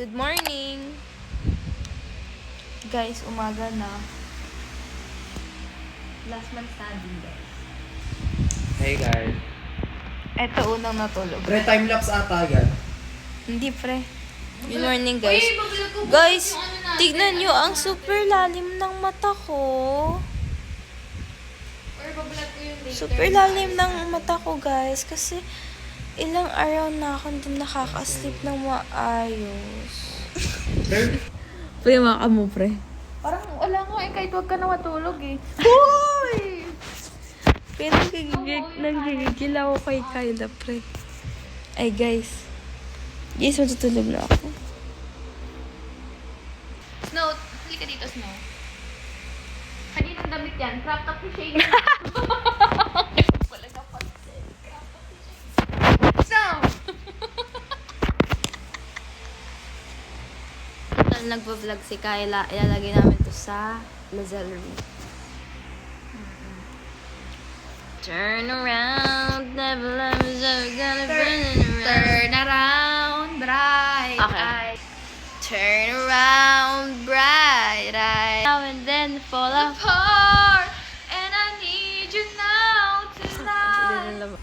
Good morning! Guys, umaga na. Last man standing, guys. Hey guys. Eto, unang natulog. Pre, time-lapse ata yan. Hindi, pre. Good morning, guys. Guys, tignan nyo ang super lalim ng mata ko. Super lalim ng mata ko, guys. Kasi ilang araw na ako hindi nakaka-sleep ng maayos. Pre, maka mo, pre. Parang wala nga eh, kahit wag ka na matulog eh. Hoy! Pero nagigigil ako kay Kyla, pre. Ay, guys. Guys, matutulog na ako. Snow, hali ka dito, Snow. Kaninang damit yan? Crop top ni Shane. Wala ka pansin. Crop top ni Shane. Snow! Total, nagpa-vlog si Kyla. Ilalagay namin to sa Lazarry. Turn around, never love is ever gonna burn around. Turn around, bright Okay. eyes. Turn around, bright eyes. Now and then fall off. Apart, and I need you now tonight.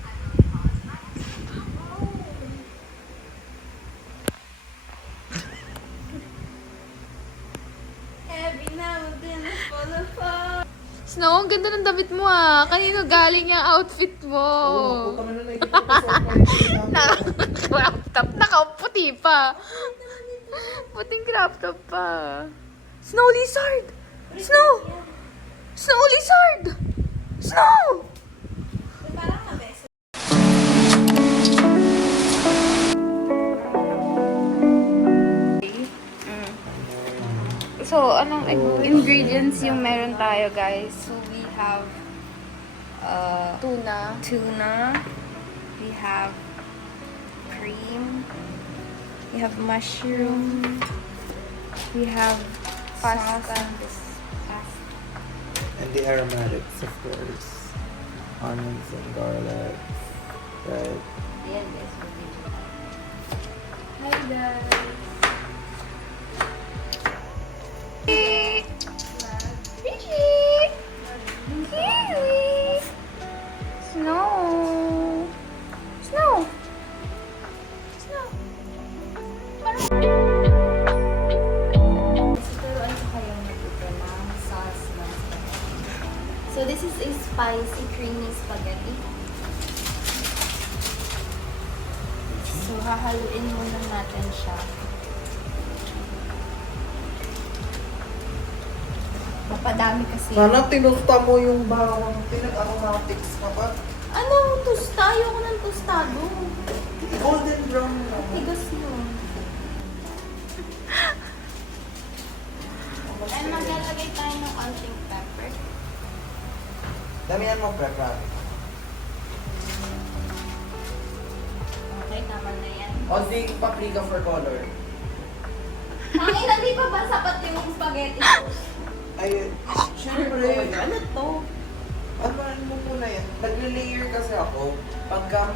Every now and then fall apart. Snow, ang ganda ng damit mo ah. Kanino galing yung outfit mo? Puta mo na nakikita ko sa mga Crop top. Nakaputi pa. Puting crop top pa. Snow lizard! Snow! Snow lizard! Snow! So, anong ingredients yung meron tayo, guys? So we have Tuna. tuna, we have cream, we have mushroom, we have Pasta. pasta. And the aromatics, of course. Onions and garlic. Right. Ayan, guys. Hi, guys. Snow. Snow. Snow. Turuan ko kayo magluto ng sauce ng spaghetti. So this is a spicy creamy spaghetti. So hahaluin muna natin siya. Mapadami kasi. Sana tinusta mo yung bawang. Pinag-aromatics ka pa. Ano? Tosta? Ayoko ng tostado. Golden brown na. Tigas yun. And maglalagay tayo ng konting pepper. Damihan mo, prepra. Okay, tama na yan. Onting paprika for color. Ang ina, di pa ba sapat yung spaghetti sauce? Ay, syempre. Ano to? Ano mo muna yan? Nag-layer kasi ako. Pagka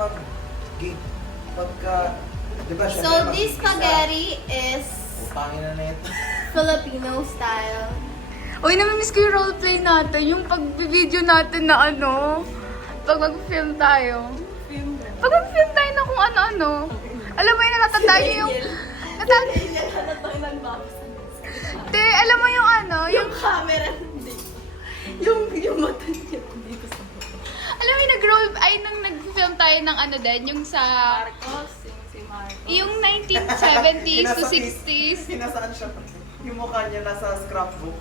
di ba siya? So, this spaghetti is Utangin na ito. Filipino style. Uy, namimiss ko yung roleplay natin. Yung pag-video natin na ano. Pag mag-film tayo. Pag mag-film tayo na kung ano-ano. Alam mo yun, natatandaan nyo yung... Te, alam mo yung ano? Yung camera hindi. Yung mata niya dito sa alam mo yung nag-roll... Ay, nung nag-film tayo ng ano din. Yung sa... Marcos, yung si Marcos. Yung 1970s to 60s. Pinasaan siya? Yung mukha niya nasa scrapbook.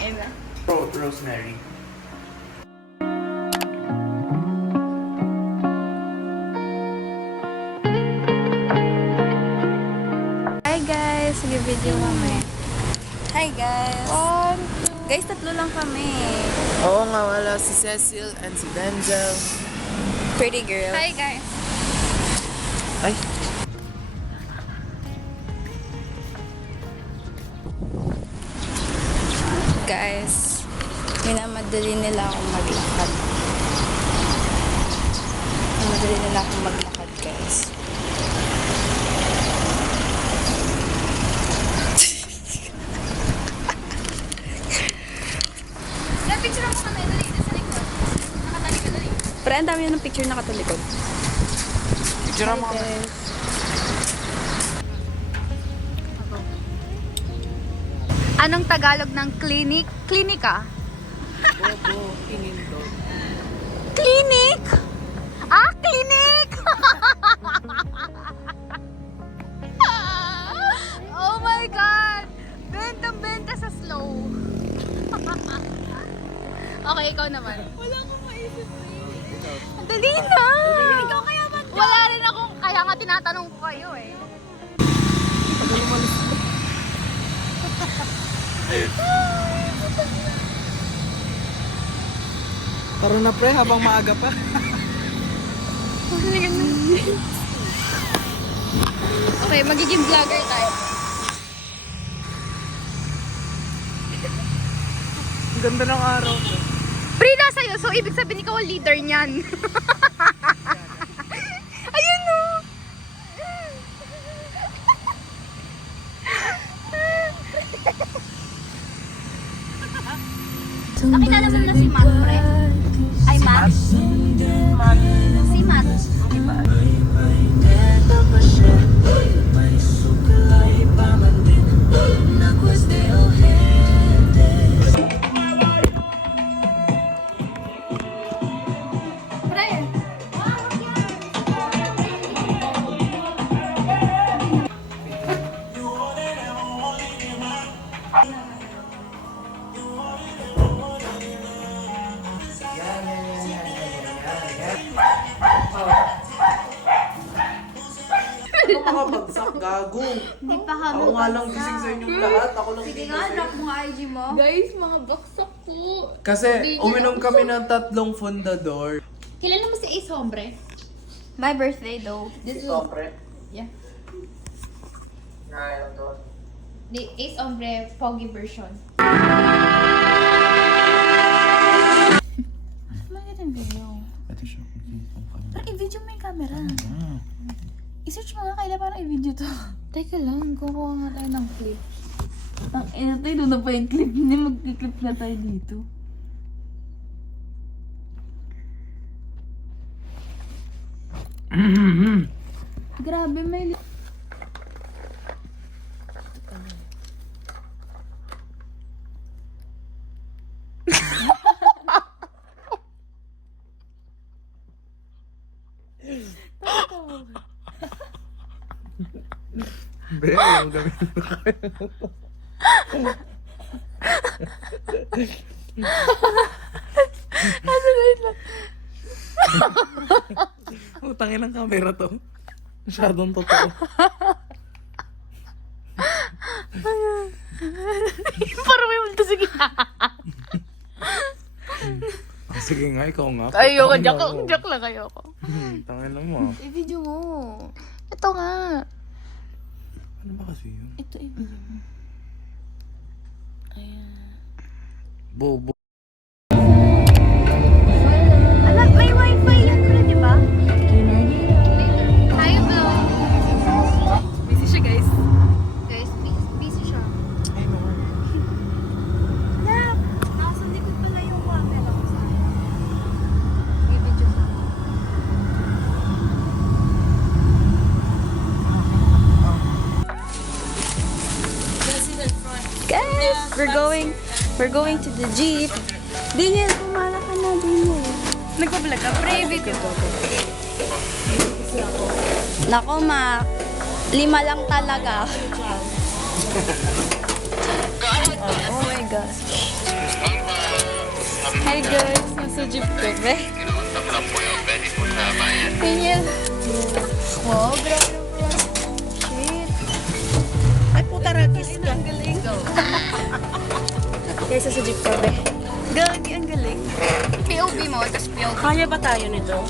Ayun na. Rosemary. Hi guys! Sige, video kami. Hi guys! Guys, tatlo lang kami. Oo nga, wala si Cecil and si Denzel. Pretty girls. Hi, guys. Ay, Guys, minamadali nila akong maglakad. Minamadali nila akong maglakad, guys. Pre, ang dami yun ng picture nakatalikod. Picture mo kami. Anong Tagalog ng clinic? Klinika? Bobo, pinindot. Clinic? Ah, clinic! Oh my God! Bentang-benta sa slow. Okay, ikaw naman. Wala akong maisip na yun. Dali na! Ikaw kaya ba? Wala rin akong, kaya nga tinatanong ko kayo eh. Tara na pre, habang maaga pa. Okay, magiging vlogger tayo. Ang ganda ng araw. Pre, sa'yo, so ibig sabihin ikaw ang leader niyan. Ayun o! Nakilala mo na si Matt, pre? Ay, Matt? Si Matt. Diba? Ano makabagsak, gago? Hindi pa kami Ako nga lang gising sa inyong lahat. Ako lang gising sa inyo. mga IG mo. Guys, mga baksak po. Kasi uminom kami ng 3 fundador. Kilala mo si Ace Hombre? My birthday though. This Sopre. Yeah. Ngayon to. The Ace Hombre Pogi version. Bakit ang video? Ito siya. Pero i-video mo yung camera. I-search mo nga kailan para i-video to. Teka lang, kukuha nga tayo ng clip. Ang ina tayo, doon na pa yung clip. Hindi mag-clip na tayo dito. Grabe, may... Be, yung gamitin ko kayo. Utangin ang camera to. Masyadong totoo. Parang may multo, sige. Sige nga, ikaw nga. Ayoko, Tangin joke, mo. joke lang ayoko. Tangin mo. I-video mo. Ito nga. Ano ba kasi yun? Ito i-video mo. Ayan. Bobo. Alam, may wifi yan pala, di ba? Tayo vlog. Busy siya, guys. Guys, busy siya. Ay, no. Nasa likod pala yung camera ko sa akin. May video sa akin. Guys, we're going to the jeep. Daniel, pumala ka na, Daniel. Nagpa-vlog ka, pre, video. Nako, ma. 5 lang talaga. Oh my gosh. Hi guys, nasa jeep ko, pre. Daniel. Wow, grabe naman. Shit. Ay, puta, ragis ka. Ang galing. Kaysa sa jeep ka, be. Gagi, ang galing. POV mo, tapos POV. Kaya ba tayo nito?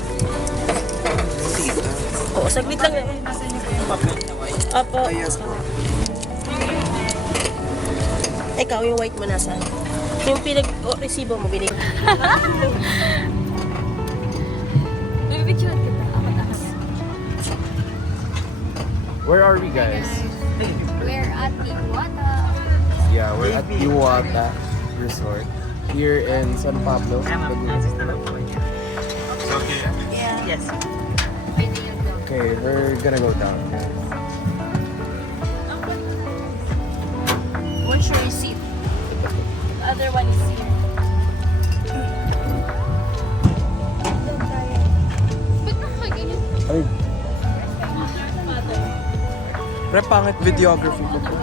Oo, saglit lang yan. Opo. Ikaw, yung white mo nasa. Yung resibo mo, binigay. Bibidyoan kita. Akat-akat. Where are we, guys? We're at Iguata. Yeah, we're at Iwata Resort. here in San Pablo. Yes. Okay, we're gonna go down. What's your receipt? The other one is here. Ba't nakaganyan? Ay. Pre, pangit videography ko po.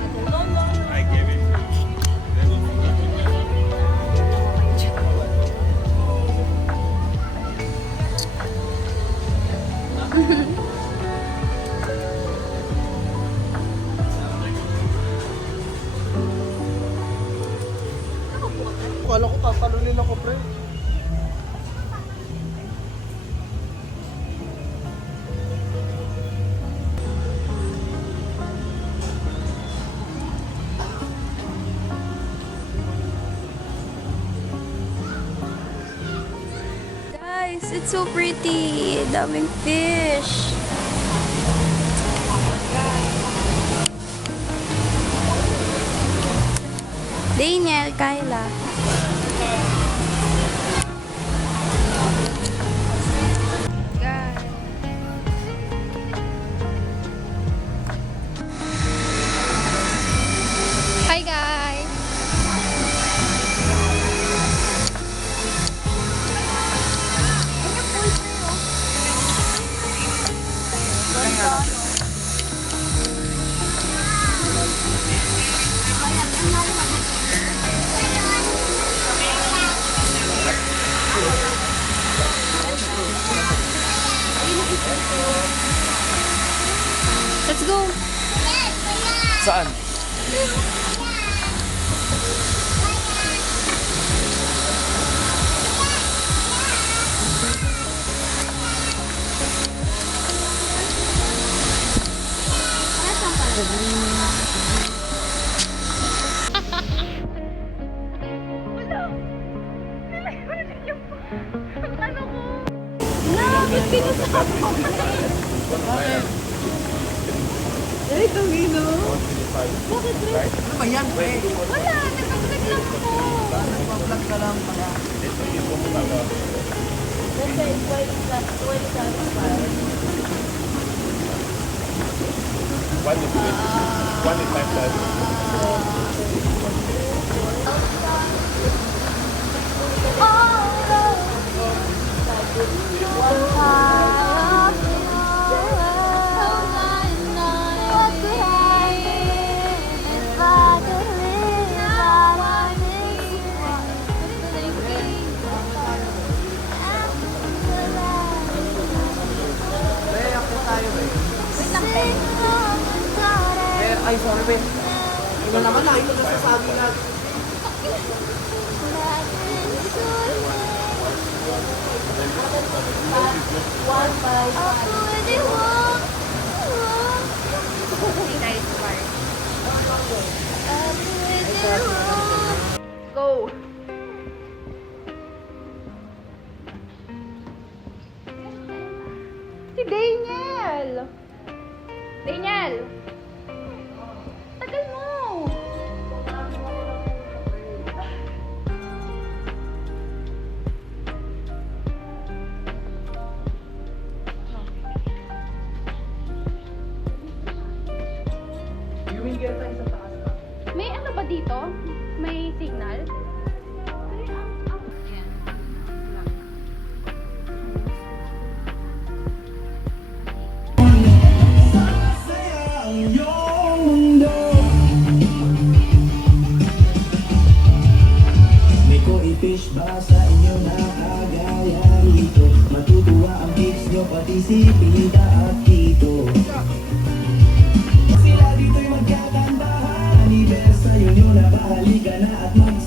Kala ko tatalunin ako, pre. Guys, it's so pretty. Daming fish. Daniel, Kyla. Hi guys! Let's go. Saan? Ano ko? Ano ba yan, pre? Wala, nag-vlog lang ako. Nagpa-vlog ka lang pala. Pre, ako tayo, pre. Ay, sorry, pre. Ano naman, nakita na sasabi natin. Go! Si Daniel! Daniel! Tagal mo! May ano ba dito? May signal? May koi fish ba sa inyo na kagaya nito? Matutuwa ang kids nyo pati si Pida at Tito. Sila dito'y magkakantahan. Aniversario nyo na bahali ka na at mag